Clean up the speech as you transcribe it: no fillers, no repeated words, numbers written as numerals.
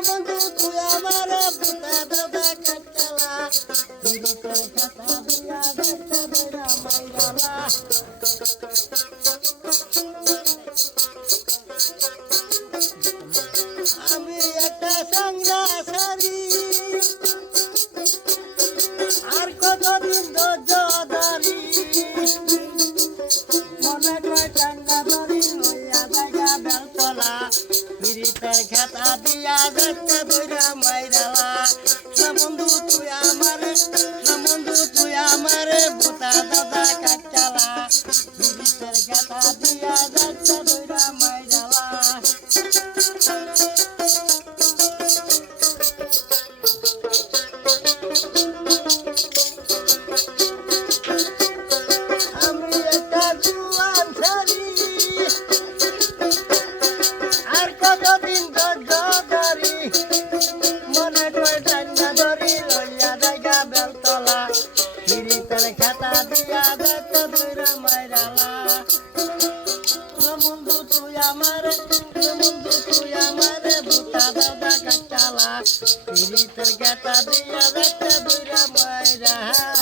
বন্ধু তুই আমার বুতা দাদা কাটালা পীড়িতের খাতা দিয়া দেখতে বেড়া মাইরালা আমি একটা সংরা সারি আর কতদিন ধৈর্য ধরি মনে কয় টাঙ্গা ধরি লইয়া জায়গা বেলতলা পীড়িতের খাতা দিয়া দেখতে বইরা মাইরালা না বন্ধু তুই আমারে বুতা দাদা কাটালা পীড়িতের খাতা দিয়া দেখতে বইরা মাইরালা আমি একটা জুয়ান ছাড়ি আর কতদিন ধৈর্য ধরি মনে কয় টাঙ্গা ধরি লইয়া জায়গা বেলতলা পীড়িতের খাতা দিয়া দেখতে বইরা মাইরালা বন্ধু তুই আমারে বুতা দাদা কাটালা পীড়িতের খাতা দিয়া দেখতে বইরা মাইরালা